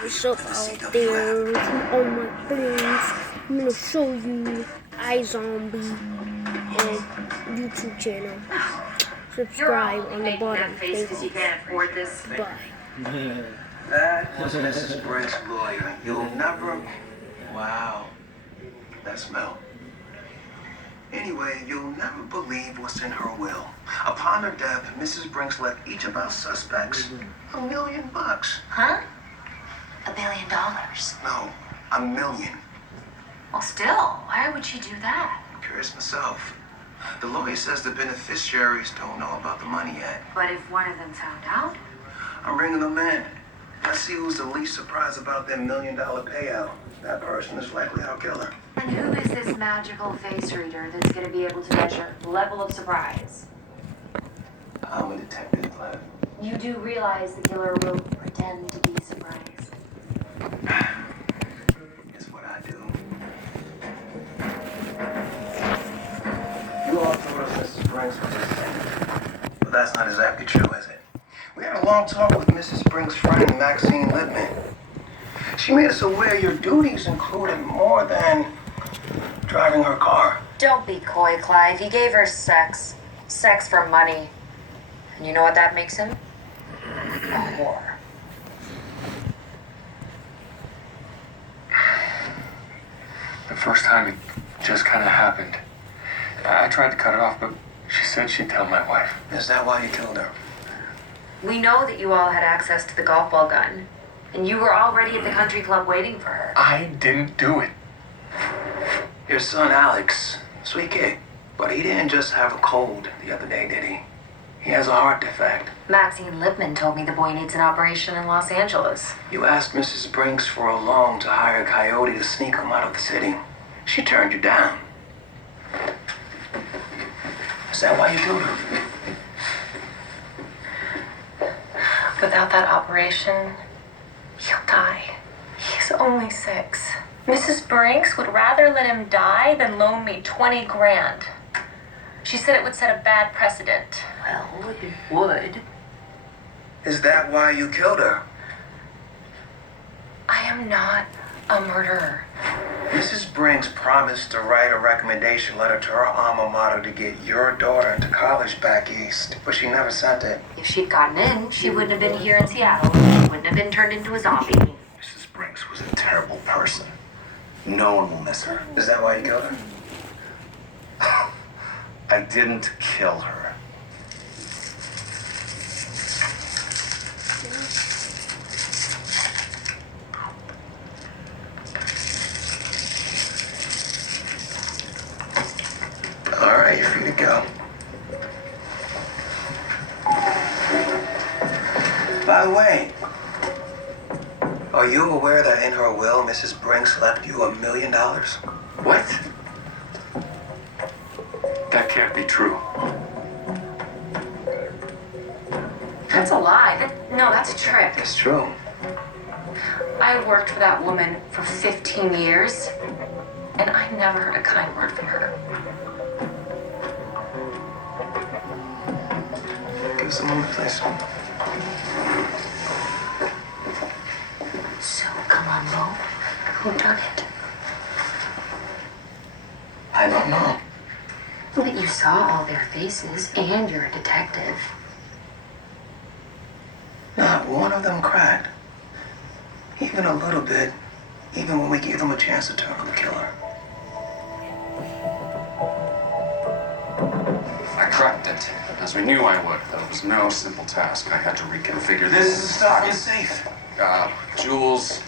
What's up out there on my friends? I'm gonna show you iZombie and YouTube channel. Subscribe on the bottom. Thank you. Bye. That was Mrs. Brink's lawyer. You'll never... Wow. That smell. Anyway, you'll never believe what's in her will. Upon her death, Mrs. Brinks left each of our suspects $1 million. Huh? $1 billion? No, $1 million. Well, still, why would she do that? I'm curious myself. The lawyer says the beneficiaries don't know about the money yet. But if one of them found out? I'm bringing them in. Let's see who's the least surprised about their $1 million payout. That person is likely our killer. And who is this magical face reader that's going to be able to measure the level of surprise? I'm a detective, Lev. You do realize the killer will pretend to be surprised. It's what I do. You all told us Mrs. Brinks was a saint. But that's not exactly true, is it? We had a long talk with Mrs. Brinks' friend, Maxine Lipman. She made us aware your duties included more than driving her car. Don't be coy, Clive. He gave her sex. Sex for money. And you know what that makes him? A whore. The first time it just kind of happened. I tried to cut it off, but she said she'd tell my wife. Is that why you killed her? We know that you all had access to the golf ball gun. And you were already at the country club waiting for her. I didn't do it. Your son, Alex, sweet kid. But he didn't just have a cold the other day, did he? He has a heart defect. Maxine Lipman told me the boy needs an operation in Los Angeles. You asked Mrs. Brinks for a loan to hire a coyote to sneak him out of the city. She turned you down. Is that why you killed her? Without that operation, he'll die. He's only 6. Mrs. Brinks would rather let him die than loan me 20 grand. She said it would set a bad precedent. Well, it would. Is that why you killed her? I am not a murderer. Mrs. Brinks promised to write a recommendation letter to her alma mater to get your daughter into college back east, but she never sent it. If she'd gotten in, she wouldn't have been here in Seattle. She wouldn't have been turned into a zombie. Mrs. Brinks was a terrible person. No one will miss her. Is that why you killed her? I didn't kill her. All right, you're free to go. By the way, are you aware that in her will, Mrs. Brinks left you $1 million? What? That can't be true. That's a lie. No, that's a trick. It's true. I worked for that woman for 15 years, and I never heard a kind word from her. Give us a moment, please. So, come on, Mo. Who done it? I don't know. But you saw all their faces, and you're a detective. Not one of them cracked. Even a little bit. Even when we gave them a chance to turn on the killer. I cracked it, as we knew I would. That was no simple task. I had to reconfigure This this. is a Starvin safe. Jewels,